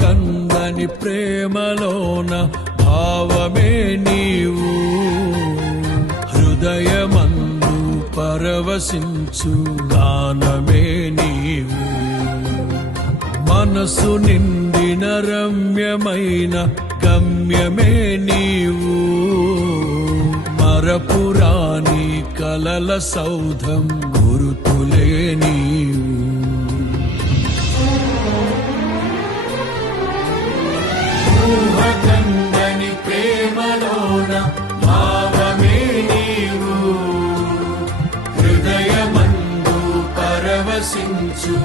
కందని ప్రేమలోన భావమే నీవు, హృదయమందు పరవశించు గానమే నీవు. మనసు నిండిన రమ్యమైన గమ్యమే నీవు, మరపురాని కలల సౌధం గురుతులే నీవు. ఊహకందని ప్రేమలోన భావమే నీవు, హృదయమందు పరవశించు